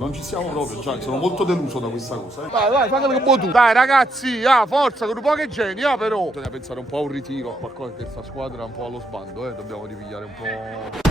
Non ci siamo proprio, già, sono molto deluso da questa cosa. Vai, fatelo che vuoi tu. Dai ragazzi, forza, con un po' che geni, però. Bisogna pensare un po' a un ritiro, qualcosa che questa squadra è un po' allo sbando, dobbiamo ripigliare un po'.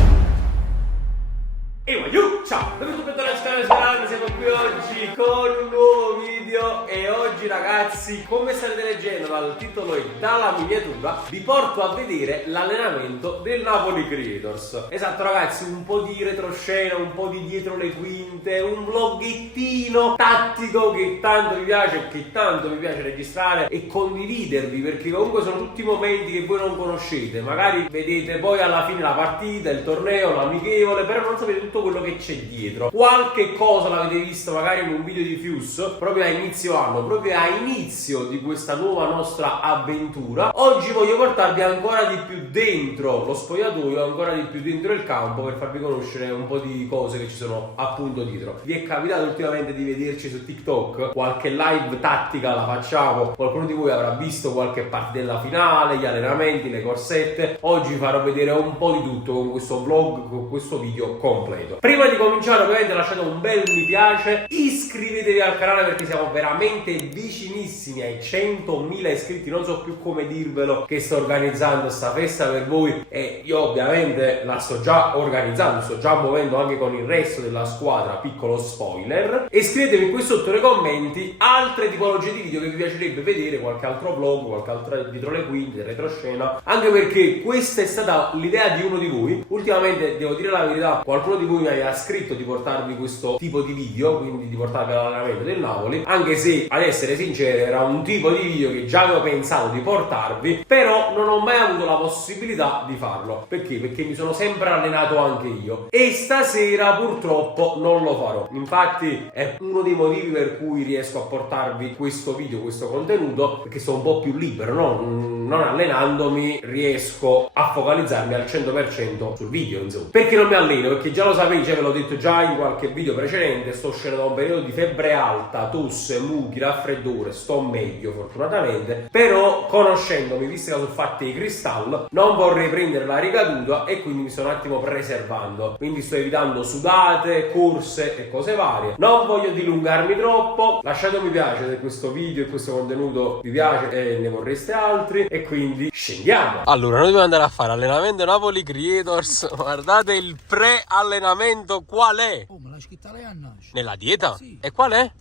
E ciao, benvenuti al canale, siamo qui oggi con un nuovo video e oggi ragazzi, come state leggendo dal titolo e dalla miniatura, vi porto a vedere l'allenamento del Napoli Creators. Esatto ragazzi, un po' di retroscena, un po' di dietro le quinte, un vloggettino tattico che tanto mi piace registrare e condividervi, perché comunque sono tutti momenti che voi non conoscete, magari vedete poi alla fine la partita, il torneo, l'amichevole, però non sapete tutto quello che c'è dietro. Qualche cosa l'avete visto magari in un video di Fuse proprio a inizio anno, proprio a inizio di questa nuova nostra avventura. Oggi voglio portarvi ancora di più dentro lo spogliatoio, ancora di più dentro il campo, per farvi conoscere un po' di cose che ci sono appunto dietro. Vi è capitato ultimamente di vederci su TikTok? Qualche live tattica la facciamo, qualcuno di voi avrà visto qualche parte della finale, gli allenamenti, le corsette. Oggi vi farò vedere un po' di tutto con questo vlog, con questo video completo. Prima di cominciare ovviamente lasciate un bel mi piace, iscrivetevi al canale perché siamo veramente vicinissimi ai 100.000 iscritti, non so più come dirvelo che sto organizzando sta festa per voi e io ovviamente la sto già organizzando, sto già muovendo anche con il resto della squadra, piccolo spoiler. E scrivetemi qui sotto nei commenti altre tipologie di video che vi piacerebbe vedere, qualche altro vlog, qualche altro dietro le quinte, retroscena, anche perché questa è stata l'idea di uno di voi. Ultimamente devo dire la verità, qualcuno di voi mi aveva scritto di portarvi questo tipo di video, quindi di portarvi all'allenamento del Napoli, anche se ad essere sincero era un tipo di video che già avevo pensato di portarvi, però non ho mai avuto la possibilità di farlo. Perché? Perché mi sono sempre allenato anche io e stasera purtroppo non lo farò. Infatti è uno dei motivi per cui riesco a portarvi questo video, questo contenuto, perché sto un po' più libero, no? Non allenandomi riesco a focalizzarmi al 100% sul video, insomma. Perché non mi alleno? Perché già lo sapete, ve l'ho detto già in qualche video precedente, sto uscendo da un periodo di febbre alta, tosse, muchi, raffreddore, sto meglio fortunatamente, però conoscendomi, visto che sono fatti di cristallo, non vorrei prendere la ricaduta e quindi mi sto un attimo preservando, quindi sto evitando sudate, corse e cose varie. Non voglio dilungarmi troppo, lasciate un mi piace se questo video e questo contenuto vi piace e ne vorreste altri, e quindi scendiamo. Allora, noi dobbiamo andare a fare allenamento Napoli Creators. Guardate il pre-allenamento qual è? Oh, me l'ha scritta lei a nascere. Nella dieta? Sì. E qual è?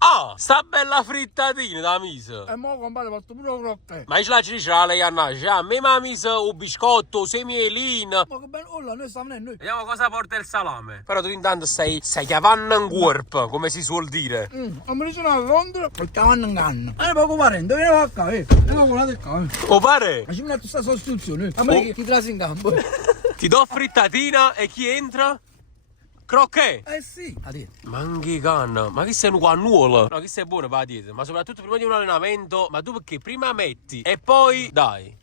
Ah, sta bella frittatina da mise. E mo compare fatto pure un croquet. Ma ce la ci dice lei a nascere? A me mi ha messo un biscotto, semielina. Ma che bello, oh là, noi stiamo venendo noi. Vediamo cosa porta il salame. Però tu intanto stai chiavando in corpo, come si suol dire. Non mi dice una Londra, il cavallo in canna. Ma ne poco parente, vieni qua, andiamo con la del cavallo. O pare? Ma ci metto sta sostituzione. A me chi trasi in campo. Ti do frittatina e chi entra? Croquet. Eh sì. A dieta. Manghi canna, ma che sei un guannuolo? No, che sei buono per la dieta, ma soprattutto prima di un allenamento, ma tu perché prima metti e poi dai.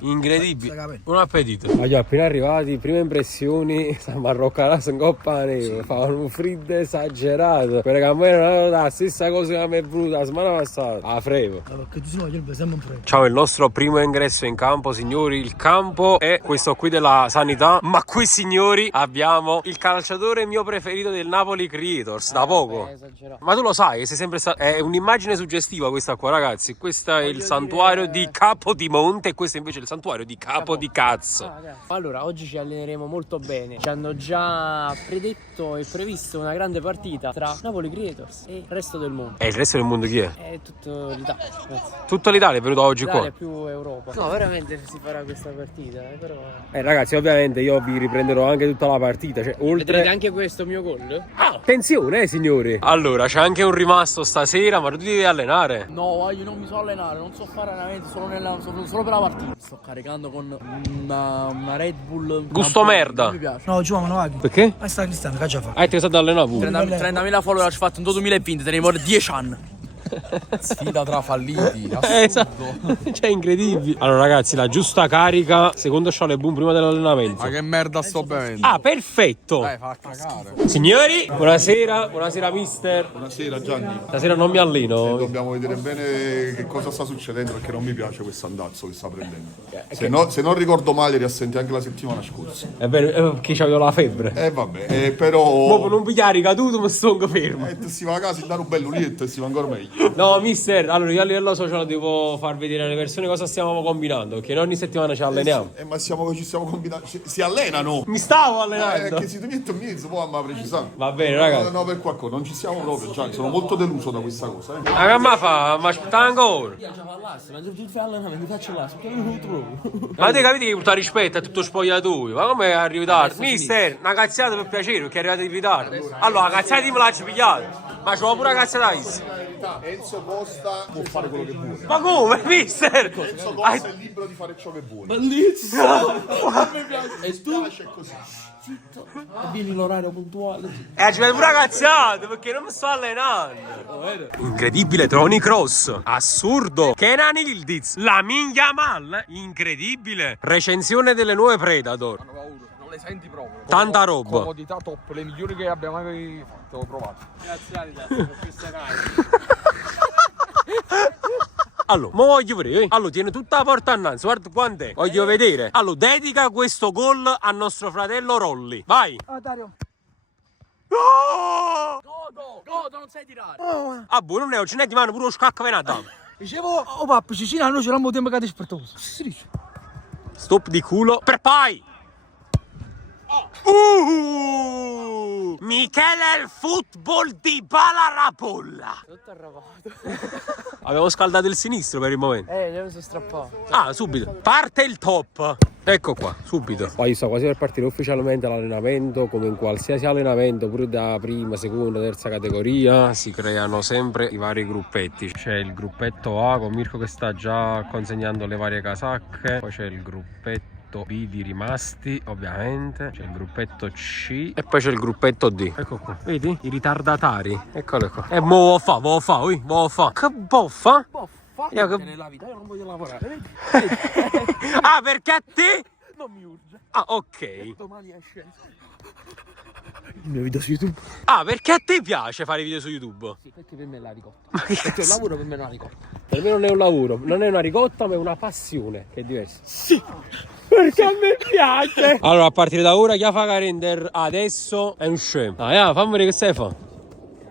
Incredibile. Buon appetito. Ma appena arrivati, prime impressioni, stiamo a roccare in coppa nera, fanno un freddo esagerato. Quelle che erano la stessa cosa che mi è venuta la settimana passata. A frevo. Perché tu sei sempre un freddo. Ciao, il nostro primo ingresso in campo, signori. Il campo è questo qui della sanità, ma qui, signori, abbiamo il calciatore mio preferito del Napoli Creators, da poco. Ma tu lo sai, sei sempre stato... È un'immagine suggestiva questa qua, ragazzi. Questo è il santuario di Capodimonte e questo invece è il santuario di Capo di Cazzo. Allora, oggi ci alleneremo molto bene. Ci hanno già predetto e previsto una grande partita tra Napoli Creators e il resto del mondo. E il resto del mondo chi è? È tutto l'Italia. Tutta l'Italia è venuta oggi L'Italia qua. più Europa. No, veramente si farà questa partita, però. Ragazzi, ovviamente io vi riprenderò anche tutta la partita. Cioè, Vedrete anche questo mio gol? Attenzione, signori. Allora, c'è anche un rimasto stasera, ma tu ti devi allenare. No, io non mi so allenare, non so fare allenamenti, solo per la partita. Sto caricando con una Red Bull. Gusto merda. Non mi piace. No, giù, ma non va. Perché? Ma sta Cristiano, che già fa? Ti sei stato allenare pure. 30.000 follower ci ho fatto in 2020, tenevo 10 anni. Sfida tra falliti. Esatto. Cioè, incredibile. Allora, ragazzi, la giusta carica, secondo Sciale Boom, prima dell'allenamento. Ma che merda sto bevendo? Ah, perfetto. Dai, fa cagare. Signori, buonasera. Buonasera, mister. Buonasera Gianni. Stasera non mi alleno. Dobbiamo vedere bene che cosa sta succedendo perché non mi piace questo andazzo che sta prendendo. Se non ricordo male eri assente anche la settimana scorsa. È vero, che c'avevo la febbre. Vabbè, però... Proprio non pigliare ricaduto, mi sto fermo. Si va a casa, dare un bello lietto e si va ancora meglio. No, mister, allora io a livello social devo far vedere alle persone cosa stiamo combinando, perché noi ogni settimana ci alleniamo. Ma ci stiamo combinando. Si allenano! Mi stavo allenando. Che si ti metto in mezzo, poi ma precisando. Va bene, ragazzi. No, per qualcosa, non ci siamo proprio, Gianni. Sono molto deluso da questa cosa. Ma che ma fa? Ma aspetta ancora. Io già parlasse, ma tu fai allenamento, faccio là, perché non lo trovo. Ma te capite che porta rispetto a tutto spogliatoio? Ma come arrivi tardi? Mister, una cazzata per piacere, perché arrivate in ritardo. Allora, la cazzata me l'ha pigliata. Ma c'ho pure la cazzata issa. Enzo Costa può fare quello che vuole. Ma come, mister? Enzo Costa è libero di fare ciò che vuole. Bellissimo! E tu? È così. Vieni l'orario puntuale. E ci vede pure la cazzata, perché non mi sto allenando. Incredibile Tony Cross. Assurdo. Kenan Yildiz. Lamine Yamal. Incredibile. Recensione delle nuove Predator. Non le senti proprio. Tanta roba. Comodità top, le migliori che abbiamo mai fatto, provate. Grazie Adidas per questa Allora, mo voglio vedere. Allora, tiene tutta la porta innanzi. Guarda quant'è. Voglio vedere. Allora, dedica questo gol a nostro fratello Rolli. Vai. Ah, Dario. No! Godo, non sai tirare. Ah, buono, non è. Ce n'è di mano pure lo scacco venata. Dicevo, oh papà, Cicina, noi ce l'abbiamo tempo che despertoso. Si dice. Stop di culo. Per pai. Michele il football di Bala Rapolla. Tutto arrabbiato. Abbiamo scaldato il sinistro per il momento. Devo si strappato. Ah, subito. Parte il top. Ecco qua, subito. Poi sta quasi per partire ufficialmente l'allenamento. Come in qualsiasi allenamento, pure da prima, seconda, terza categoria, si creano sempre i vari gruppetti. C'è il gruppetto A con Mirko che sta già consegnando le varie casacche. Poi c'è il gruppetto B di rimasti, ovviamente. C'è il gruppetto C e poi c'è il gruppetto D. Ecco qua, vedi? I ritardatari. Eccolo qua. E mo vo fa. Che boffa? Io che... Nella vita io non voglio lavorare, vedi? Ah, perché a te? Non mi urge. Ah, ok. Domani esce il mio video su YouTube. Ah, perché a te piace fare video su YouTube? Sì, perché per me è la ricotta. Ma che Perché il cazzo? lavoro per me è una ricotta. Per me non è un lavoro, non è una ricotta, ma è una passione, che è diverso. Sì, perché a me piace. Allora, a partire da ora, chi fa render adesso è un scemo. Ah, fammi vedere che stai fa.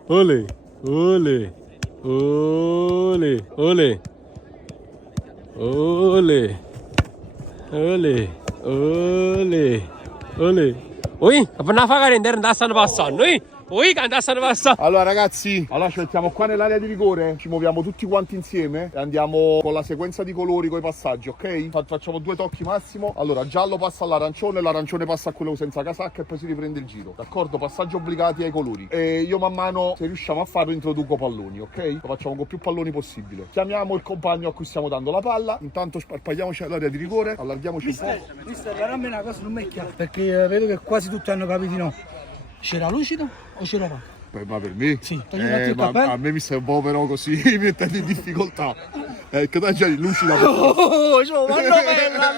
Ole, ole, ole, ole, ole, ole, ole, ole. Oi, appena fa render non stanno passando, Oi, che stanno passando. Allora ragazzi, ci mettiamo qua nell'area di rigore, ci muoviamo tutti quanti insieme e andiamo con la sequenza di colori, con i passaggi, ok? Facciamo 2 tocchi massimo. Allora, giallo passa all'arancione, l'arancione passa a quello senza casacca e poi si riprende il giro. D'accordo? Passaggi obbligati ai colori. E io man mano, se riusciamo a farlo, introduco palloni, ok? Lo facciamo con più palloni possibile. Chiamiamo il compagno a cui stiamo dando la palla, intanto sparpagliamoci all'area di rigore, allarghiamoci un po'. Mister, veramente una cosa non mi è chiara, perché vedo che quasi tutti hanno capito no. C'era lucido o c'era va? Ma per me? Sì, togli un attimo il cappello. A me mi stai un po' però così, mi mettete in difficoltà. Che dai già lucida. Oh, ciao, ma bella!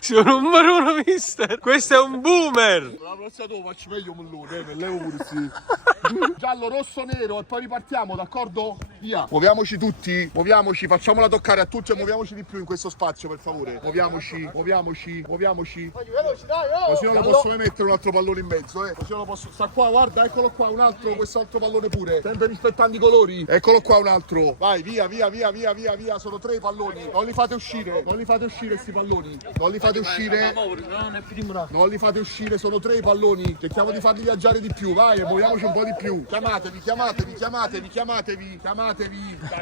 Sono un marone, mister. Questo è un boomer. La prossima dopo faccio meglio Mullone, me levo pure sì. Giallo, rosso, nero e poi ripartiamo, d'accordo? Via. Muoviamoci tutti, muoviamoci, facciamola toccare a tutti e muoviamoci di più in questo spazio, per favore. Muoviamoci. Così non lo posso mai mettere un altro pallone in mezzo, Così non lo posso. Sta qua, guarda, eccolo qua, un altro, questo altro pallone pure. Sempre rispettando i colori. Eccolo qua un altro. Vai, via. Sono 3 palloni. Non li fate uscire sti palloni. Non li fate uscire, sono 3 i palloni. Cerchiamo di farli viaggiare di più, vai, muoviamoci un po' di più. Chiamatevi.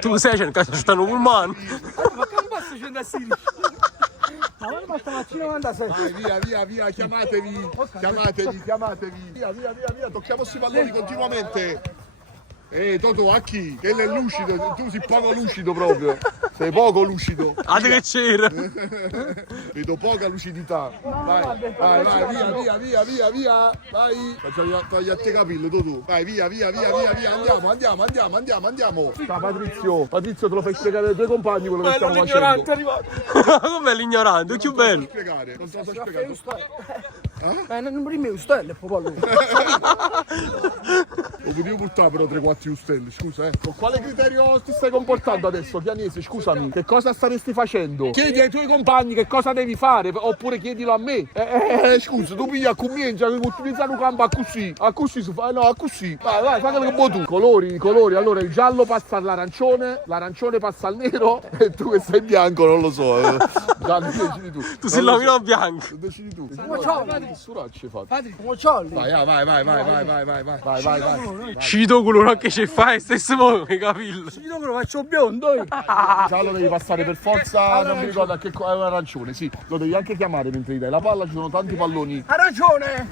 Tu sei in casa, stanno pullman. Ma che basta c'è da Siri? Ma voi basta la 97. Via, chiamatevi. Via, tocchiamo sti palloni continuamente. Totò, a chi? Che è lucido, tu sei poco lucido proprio. Sei poco lucido. Ah, che c'era? Vedo poca lucidità. Vai, via. Vai. Facciamo tagli a te capello, Totò. Vai, via. Andiamo. Ciao Patrizio. Patrizio, te lo fai spiegare ai tuoi compagni quello che stiamo facendo. è arrivato. Com'è l'ignorante? È più bello. Spiegare. Non te lo so spiegare. Non prima stelle, popolo. Lo potevo portare però 3-4 stelle, scusa Con quale criterio ti stai comportando adesso, Chianese? Scusami, che cosa staresti facendo? Chiedi ai tuoi compagni che cosa devi fare, oppure chiedilo a me. Scusa, tu pigli a comincia a utilizzare un campo così, no, così. Vai, fai quello che vuoi tu. Colori, allora il giallo passa all'arancione, l'arancione passa al nero, e tu che sei bianco non lo so. Gianni, decidi tu. Tu sei l'omino bianco. Decidi tu. Suracci fatto. Padre, come ciolli? Vai. Cito quello che ci fai, stesso modo, mi capillo. Io lo faccio biondo. Giallo devi passare per forza, non mi ricordo a che è un arancione, sì, lo devi anche chiamare mentre gli dai la palla, ci sono tanti palloni. Ha ragione.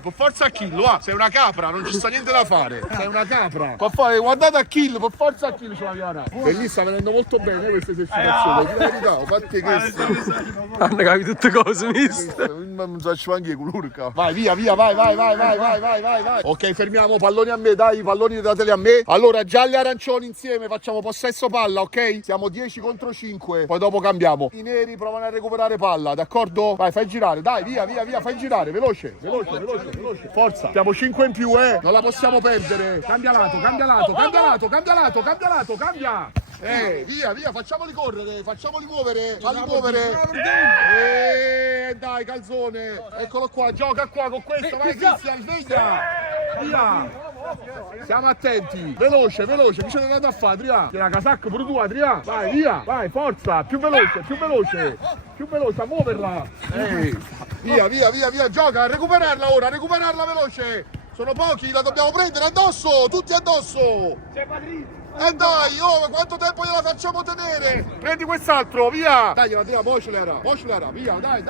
Per forza a kill, sei una capra, non ci sta niente da fare. Sei una capra. Guardate a kill, per forza a kill c'è la piana. E lì sta venendo molto bene questa esercitazione, di verità, fatti questo. Hanno capito tutte cose, mister. Non so anche culurca. Vai, via, vai. Ok, fermiamo, palloni a me, dai, palloni dateli a me. Allora, gialli e arancioni insieme, facciamo possesso palla, ok? Siamo 10 contro 5, poi dopo cambiamo. I neri provano a recuperare palla, d'accordo? Vai, fai girare, dai, via, fai girare, veloce. Forza, siamo 5 in più, non la possiamo perdere. Cambia lato. Via, facciamoli correre, facciamoli muovere, falli muovere. Dai, calzone, eccolo qua, gioca qua con questo, vai Cristian, sveglia. Via. Siamo attenti, veloce, che c'è andato a fare, Adrià? C'è la casacca pure tu, Adrià. Vai, via, vai, forza, più veloce, a muoverla. Via, gioca, a recuperarla ora, veloce. Sono pochi, la dobbiamo prendere addosso, tutti addosso. C'è Patrizio. Dai, quanto tempo gliela facciamo tenere? Prendi quest'altro, via! Dai, Andrea, Mochlera, via, dai,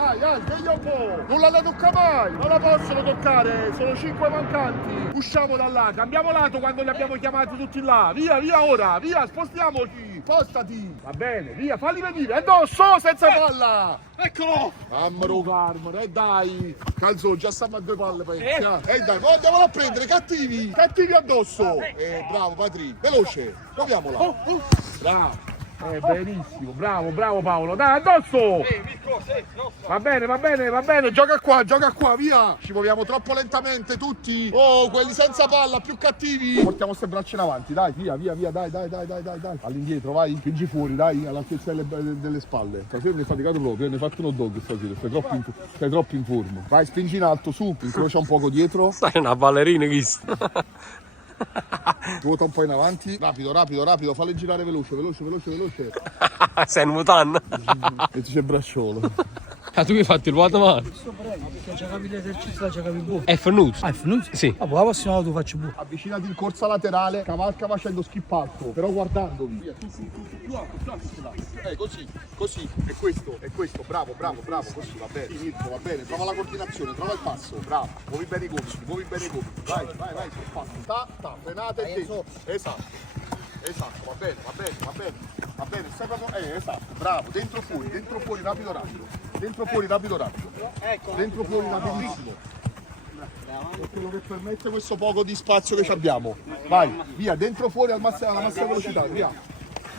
sveglia un po'! Non la tocca mai! Non la possono toccare, sono 5 mancanti! Usciamo da là, cambiamo lato quando li abbiamo chiamati tutti là! Via ora, via, spostiamoci! Spostati! Va bene, via, falli venire, addosso, senza palla! Eccolo! Ammaro Carmine, dai! Calzo, già stiamo a 2 palle, pensa! Dai, andiamolo a prendere, cattivi addosso! Bravo, Patri, veloce! Proviamola! Bravo! Benissimo, bravo Paolo, dai, addosso! Va bene, gioca qua, via! Ci muoviamo troppo lentamente tutti! Quelli senza palla, più cattivi! Portiamo queste braccia in avanti, dai, via, dai! All'indietro, vai, spingi fuori, dai, all'altezza delle spalle. Stasera ne hai faticato proprio, ne hai fatto uno dog stasera, stai troppo in forma. Vai, spingi in alto, su, incrocia un poco dietro. Stai una ballerina, chissà. Ruota un po' in avanti, rapido, falli girare veloce. Sei in mutanda. E c'è il bracciolo. Ah, tu che hai fatto il vuoto mano? C'è capito l'esercizio, c'è capito buono. È finito? È finito? Sì. La prossima volta tu faccio buono. Avvicinati in corsa laterale, cavalca facendo skip alto, però guardandovi. Via, su, più alto. Così, è questo, bravo, così, va bene. Sì, Mirko, va bene, trova la coordinazione, trova il passo, bravo, muovi bene i gomiti, vai, sul passo, frenate e dentro, esatto, va bene, stai proprio, esatto, bravo, dentro fuori, rapido, rapidissimo. È quello che permette questo poco di spazio che abbiamo. Vai, via, dentro fuori alla massima velocità, via.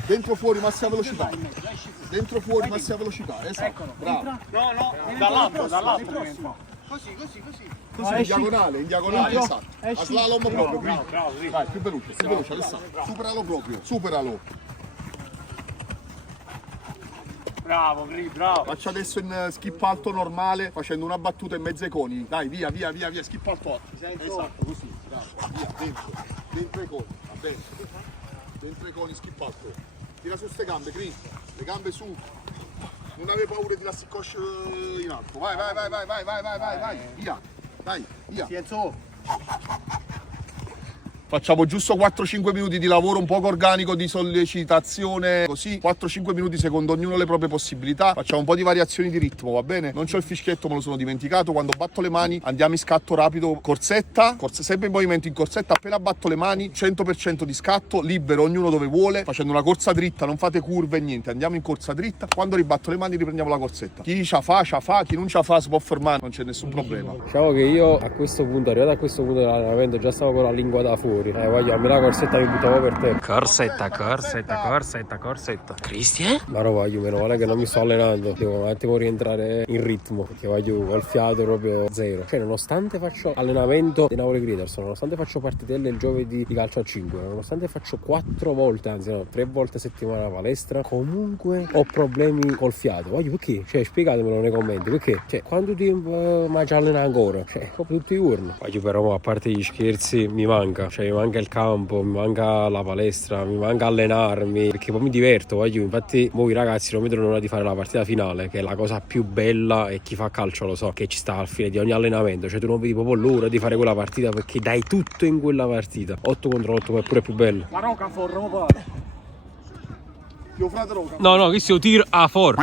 Dentro fuori massima velocità. Esatto. Bravo. No, dall'altro. Così, in diagonale, esatto. A slalom proprio, bravo. Vai, più veloce, Alessandro. Superalo. Bravo. Faccio adesso in skip alto normale, facendo una battuta in mezzo ai coni. Dai, via, skip alto alto. Esatto, così, bravo. Via, dentro i coni, va bene. Dentro i coni, skip alto. Tira su ste gambe, Cris. Le gambe su. Non avevi paura di lasciare cosce in alto. Vai. Via. Dai, via. Facciamo giusto 4-5 minuti di lavoro un poco organico, di sollecitazione, così 4-5 minuti secondo ognuno le proprie possibilità. Facciamo un po' di variazioni di ritmo, va bene? Non c'ho il fischietto, me lo sono dimenticato. Quando batto le mani andiamo in scatto rapido, corsetta, sempre in movimento in corsetta. Appena batto le mani 100% di scatto, libero ognuno dove vuole, facendo una corsa dritta, non fate curve, niente, andiamo in corsa dritta. Quando ribatto le mani riprendiamo la corsetta. Chi ci fa, chi non ci fa si può fermare, non c'è nessun problema. Diciamo che io a questo punto, arrivato a questo punto dell'allenamento, già stavo con la lingua da fuori. Voglio, a me la corsetta mi buttavo per te. Corsetta. Cristian? Ma lo voglio, meno male che non mi sto allenando. Devo un attimo rientrare in ritmo, perché voglio col fiato proprio zero. Cioè, nonostante faccio allenamento di Napoli Gritters, nonostante faccio partitelle il giovedì di calcio a 5, nonostante faccio 4 volte, anzi no, 3 volte a settimana la palestra, comunque ho problemi col fiato. Voglio, perché? Cioè, spiegatemelo nei commenti, perché? Cioè, quanto tempo mi ci allena ancora? Cioè, proprio tutti i giorni. Voglio, però, a parte gli scherzi, mi manca. Cioè, mi manca il campo, mi manca la palestra, mi manca allenarmi, perché poi mi diverto. Voglio, infatti, mo i ragazzi non vedono l'ora di fare la partita finale, che è la cosa più bella, e chi fa calcio lo so, che ci sta al fine di ogni allenamento. Cioè, tu non vedi proprio l'ora di fare quella partita, perché dai tutto in quella partita. 8 contro 8 è pure più bello. La roca forra, mo pare. Io frate roca. No, questo tiro a for.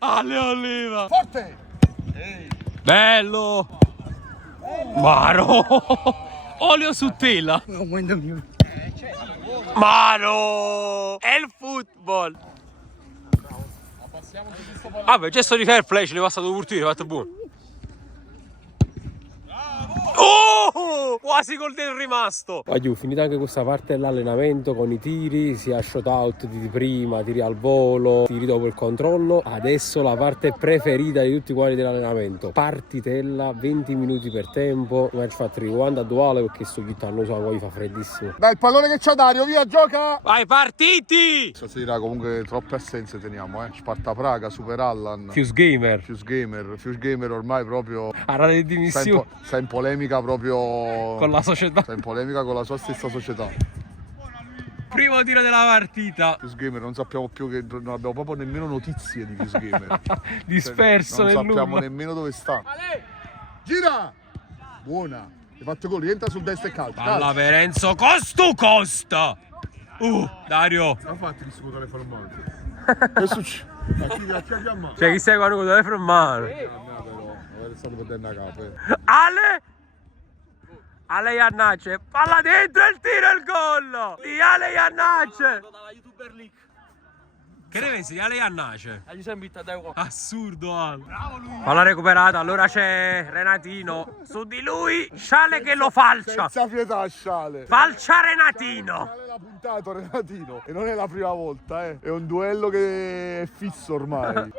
Ale oliva. Forte! Bello. Maro. Olio su tela. Aumenta mio. Maro. È il football. Vabbè, gesto di fair play, ce l'hai passato pure tu, hai fatto buono. Oh! Quasi col del rimasto. Voglio, finita anche questa parte dell'allenamento con i tiri, sia shot out di prima, tiri al volo, tiri dopo il controllo. Adesso la parte preferita di tutti quanti dell'allenamento, partitella, 20 minuti per tempo. Match factory 1 duale, perché sto chittando so, poi fa freddissimo. Dai, il pallone che c'ha Dario, via, gioca! Vai, partiti! Stasera comunque troppe assenze teniamo, Sparta Praga, Super Allan, Fuse Gamer. Fuse Gamer ormai proprio A rate di dimissioni. sta in polemica proprio Con la società. sta in polemica con la sua stessa società. Primo tiro della partita. Fuse Gamer non sappiamo più, che non abbiamo proprio nemmeno notizie di Fuse Gamer. Disperso non nel sappiamo nulla. nemmeno dove sta. Gira! Buona! Hai fatto gol, rientra sul destro e calcio. Palla per Enzo Costa. Dario. Non fatti discutere fermati. Che succede? A chi abbiamo? Cioè, chi sei quando deve fermare? Però, è stato per una capa. Ale Iannace, palla dentro, il tiro e il gol di Ale Iannace. Che ne pensi di Ale Iannace? Assurdo, Ale. Palla recuperata, allora c'è Renatino su di lui, Sciale che lo falcia. Senza pietà, Sciale. Falcia Renatino. Sciale l'ha puntato Renatino e non è la prima volta, È un duello che è fisso ormai.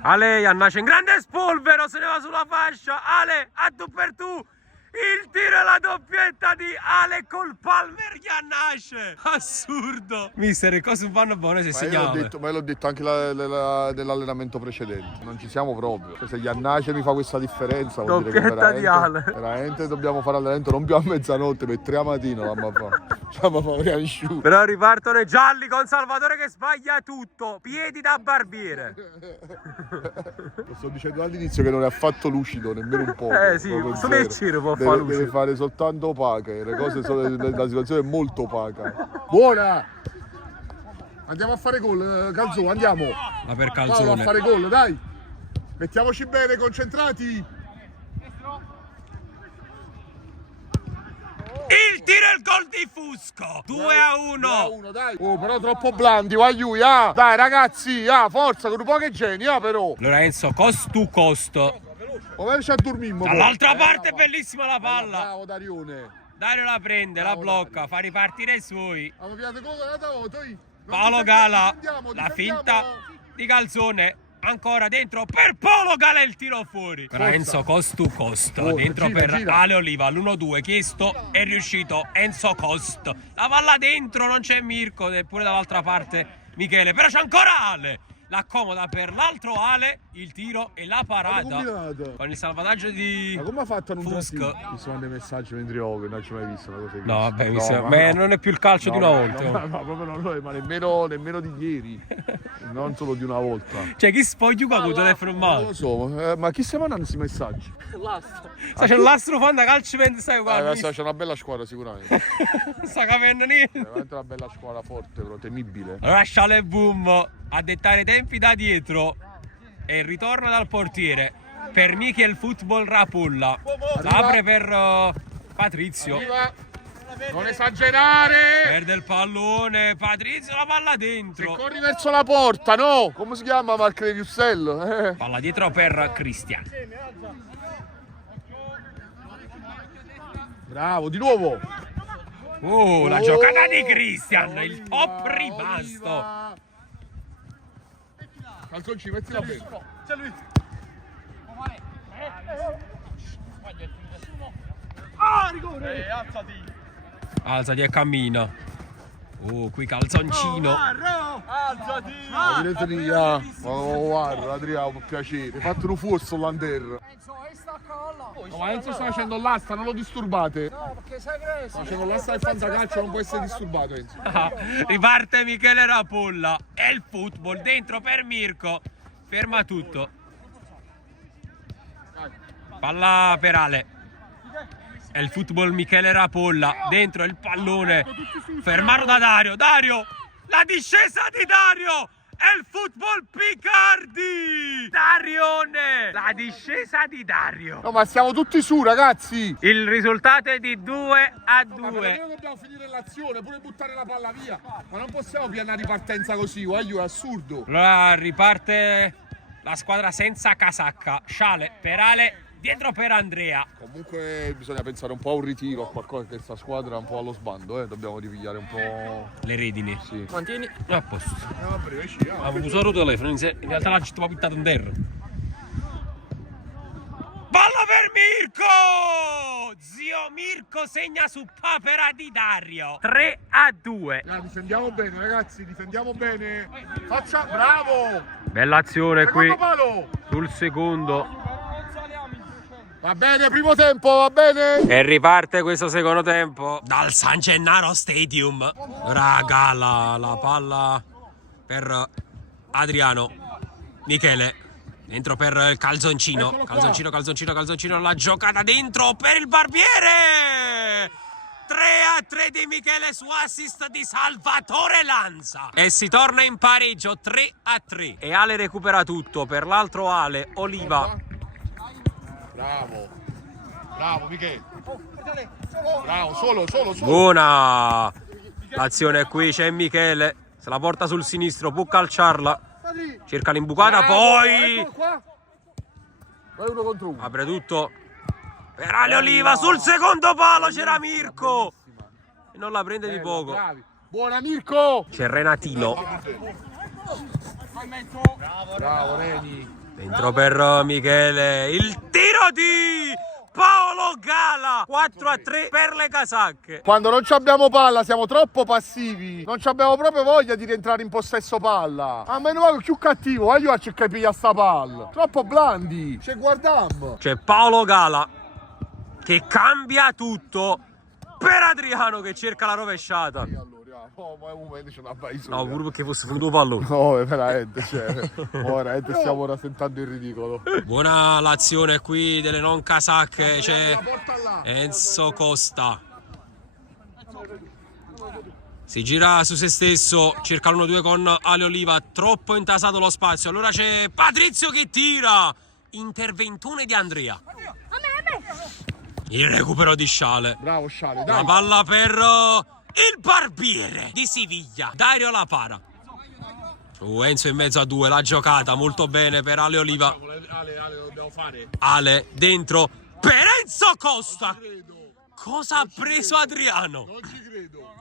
Ale Iannace in grande spolvero, se ne va sulla fascia. Ale, a tu per tu. Il tiro e la doppietta di Ale col Palmer Iannace. Assurdo. Mister, cosa fanno buone se segniamo? Ma io l'ho detto anche nell'allenamento precedente. Non ci siamo proprio. Se Iannace mi fa questa differenza, vuol dire che Doppietta di Ale. veramente dobbiamo fare allenamento non più a mezzanotte, per 3 a mattina. Però ripartono i gialli con Salvatore che sbaglia tutto. Piedi da barbiere. Lo sto dicendo all'inizio che non è affatto lucido, nemmeno un po'. Sì, su che giro può fare lucido. Deve fare soltanto opache, le cose sono, la situazione è molto opaca. Buona! Andiamo a fare gol, Calzone, andiamo! Ma per Paolo, Calzone. a fare gol, dai! Mettiamoci bene, concentrati! Il tiro e il gol di Fusco. 2-1. Dai! Oh, però troppo blandi, vai Yui, Dai ragazzi, forza, con un po' che geni, però! Lorenzo, cost to cost. Come ci addormimmo? Dall'altra parte bellissima la palla. Bravo Darione! Dario la prende, la blocca, fa ripartire i suoi. Paolo Paolo Gala, la finta di Calzone. Ancora dentro per Paolo Gala, il tiro fuori. Enzo cost to cost. Dentro gira, per gira. Ale Oliva, l'1-2 chiesto, è riuscito Enzo Cost. La palla dentro, non c'è Mirko, eppure dall'altra parte Michele. Però c'è ancora Ale. l'accomoda per l'altro Ale, il tiro e la parata. combinato. Con il salvataggio di Ma come ha fatto a non Fusk. Mi sono dei messaggi mentre io che non ci ho mai visto una cosa di No, questa. vabbè, No, ma non è più il calcio di una volta. No, proprio non lo è, ma nemmeno di ieri. Non solo di una volta. Cioè, chi spogli qua con il telefono in Non mano? lo so, ma chi stiamo mandando questi messaggi? C'è l'astro fan da calcio mentre stai qua. Adesso c'è una bella squadra sicuramente. Sta capendo niente. Veramente una bella squadra forte, però temibile. Allora Sciale Boom a dettare i tempi da dietro e ritorna dal portiere per Michel Football Rapulla. Apre per Patrizio. Arriva. Non esagerare! Perde il pallone, Patrizio la palla Se dentro. corri verso la porta, no? Come si chiama Marco De Viussello? Palla dietro per Cristian. Bravo, di nuovo! La giocata di Cristian, il top rimasto. Calzonci, mettila bene. Alzati e cammina. Qui calzoncino. Guarda, Adriano, per piacere. Hai fatto un forzo l'Ander. Ma Enzo sta facendo l'asta, non lo disturbate. No, perché sai che Sta facendo l'asta del fantacalcio, non può essere disturbato Enzo. Riparte Michele Rapulla. E il football dentro per Mirko. Ferma tutto. Palla per Ale. È il football Michele Rapulla. Dentro il pallone. Fermato da Dario. Dario! La discesa di Dario! È il football Picardi! Darione! La discesa di Dario. No, ma siamo tutti su, ragazzi! Il risultato è di 2-2. Ma noi dobbiamo finire l'azione, pure buttare la palla via. Ma non possiamo pianare ripartenza così, voglio, è assurdo. Allora riparte la squadra senza casacca. Sciale per Ale, dietro per Andrea. Comunque bisogna pensare un po' a un ritiro, a qualcosa che questa squadra è un po' allo sbando, Dobbiamo ripigliare un po'. Le redini. Sì. Mantieni. A posto. Vabbè, Avevo usato il telefono, in realtà la città va buttata in terra. Palla per Mirko! Zio Mirko segna su papera di Dario. 3-2. Difendiamo bene, ragazzi, difendiamo bene. Faccia, bravo! Bella azione qui Secondo palo! sul secondo. Va bene, primo tempo, va bene? E riparte questo secondo tempo dal San Gennaro Stadium. Raga, la palla per Adriano. Michele dentro per il calzoncino. Calzoncino, la giocata dentro per il Barbiere. 3-3 di Michele su assist di Salvatore Lanza. E si torna in pareggio 3-3. E Ale recupera tutto per l'altro Ale, Oliva. Bravo Michele. Bravo, solo. Buona l'azione qui, c'è Michele, se la porta sul sinistro, può calciarla, cerca l'imbucata, poi Vai 1 contro 1. apre tutto per Ale Oliva, sul secondo palo c'era Mirko e non la prende di poco. Bravi. Buona Mirko! C'è Renatino Bravo Reni. dentro per Michele, il tiro di Paolo Gala, 4-3 per le casacche. Quando non ci abbiamo palla siamo troppo passivi. Non ci abbiamo proprio voglia di rientrare in possesso palla. A meno che più cattivo, voglio a cercare di pigliare sta palla. Troppo blandi. Ci guardiamo. C'è Paolo Gala che cambia tutto per Adriano che cerca la rovesciata. No, ma è un momento c'è una paese. No, pure perché fosse venuto pallone. No, veramente, veramente stiamo rasentando il ridicolo. Buona l'azione qui delle non casacche, c'è Enzo Costa. Si gira su se stesso, cerca l'1-2 con Ale Oliva, troppo intasato lo spazio. Allora c'è Patrizio che tira. Interventone di Andrea. Il recupero di Sciale. Bravo Sciale, La dai. palla per il Barbiere di Siviglia. Dario la para. Enzo in mezzo a due, la giocata molto bene per Ale Oliva. Ale, dobbiamo fare. Ale dentro per Enzo Costa. Cosa ha preso Adriano? Non ci credo.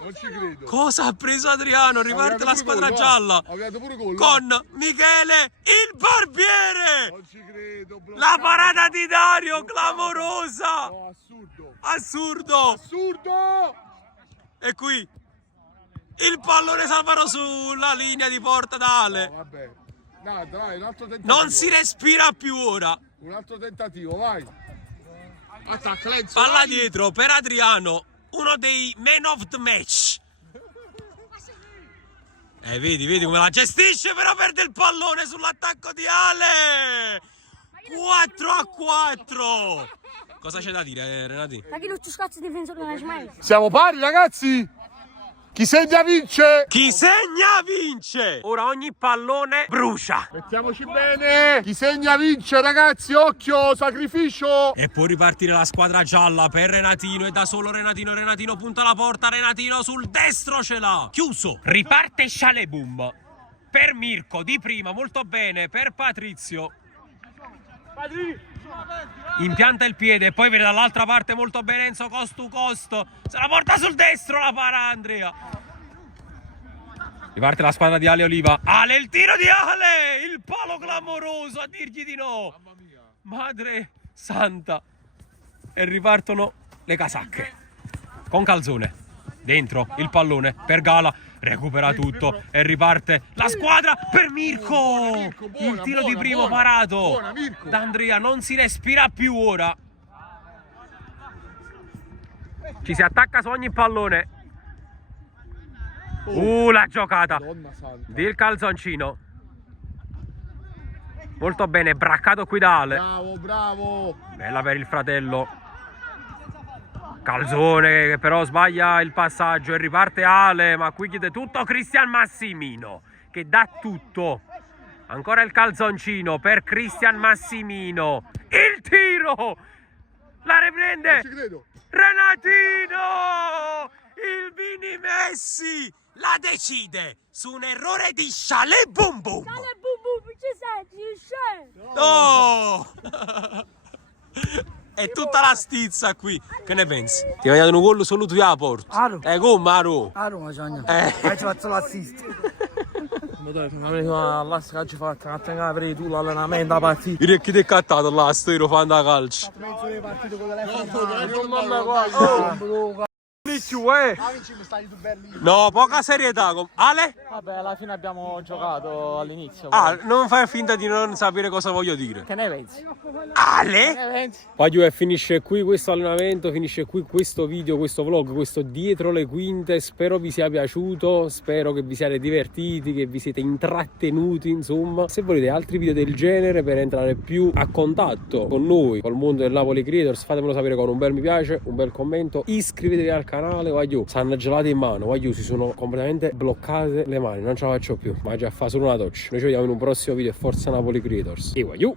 Non ci credo. Cosa ha preso Adriano? Riparte la squadra gialla con Michele il Barbiere. Non ci credo. La parata di Dario clamorosa. No, assurdo. Assurdo. Assurdo. E qui Il pallone salvano sulla linea di porta da Ale. Vabbè. Dai, un altro tentativo. Non si respira più ora. Un altro tentativo, vai. Attacca, Lenzo. Palla vai. dietro per Adriano, uno dei man of the match. Vedi come la gestisce, però perde il pallone sull'attacco di Ale. 4-4. Cosa c'è da dire, Renati? Ma che non ci scazzo difensore non hai mai? Siamo pari, ragazzi. Chi segna vince. Chi segna vince. Ora ogni pallone brucia. Mettiamoci bene. Chi segna vince, ragazzi. Occhio, sacrificio. E può ripartire la squadra gialla per Renatino. E da solo Renatino punta la porta. Renatino sul destro ce l'ha. Chiuso. Riparte Shaleboom. Per Mirko di prima, molto bene. Per Patrizio. Impianta il piede e poi vede dall'altra parte molto bene Enzo cost to cost. Se la porta sul destro, la para Andrea. Riparte la squadra di Ale Oliva. Ale, il tiro di Ale. Il palo clamoroso a dirgli di no. Madre santa. E ripartono le casacche. Con Calzone. Dentro il pallone per Gala. Recupera tutto e riparte la squadra per Mirko. Il tiro di primo parato da Andrea. Non si respira più ora. Ci si attacca su ogni pallone. La giocata del calzoncino. Molto bene, braccato qui da Ale. Bravo. Bella per il fratello. Calzone che però sbaglia il passaggio e riparte Ale, ma qui chiede tutto Cristian Massimino che dà tutto. Ancora il calzoncino per Cristian Massimino. Il tiro! La riprende Renatino! Il mini Messi la decide su un errore di Shaleboom. No! È tutta la stizza qui. Che ne pensi? Ti hai mangiato un gol solo tu a porta. Aro. Come Aro? Aro, ma c'è. Ci faccio l'assist. Là che ci fa tenere tu l'allenamento a partita. Io che ti è cattato là, sto io fan da calcio. No, poca serietà. Ale? Vabbè, alla fine abbiamo giocato all'inizio. Non fai finta di non sapere cosa voglio dire. Che ne pensi? Ale? Poi finisce qui questo allenamento, finisce qui questo video, questo vlog, questo dietro le quinte. Spero vi sia piaciuto, spero che vi siate divertiti, che vi siete intrattenuti, insomma. Se volete altri video del genere per entrare più a contatto con noi, col mondo del Napoli Creators, fatemelo sapere con un bel mi piace, un bel commento, iscrivetevi al canale, voglio, stanno gelate in mano, voglio, si sono completamente bloccate le mani, non ce la faccio più, ma già fa solo una doccia. Noi ci vediamo in un prossimo video, forza Napoli Creators. E voglio.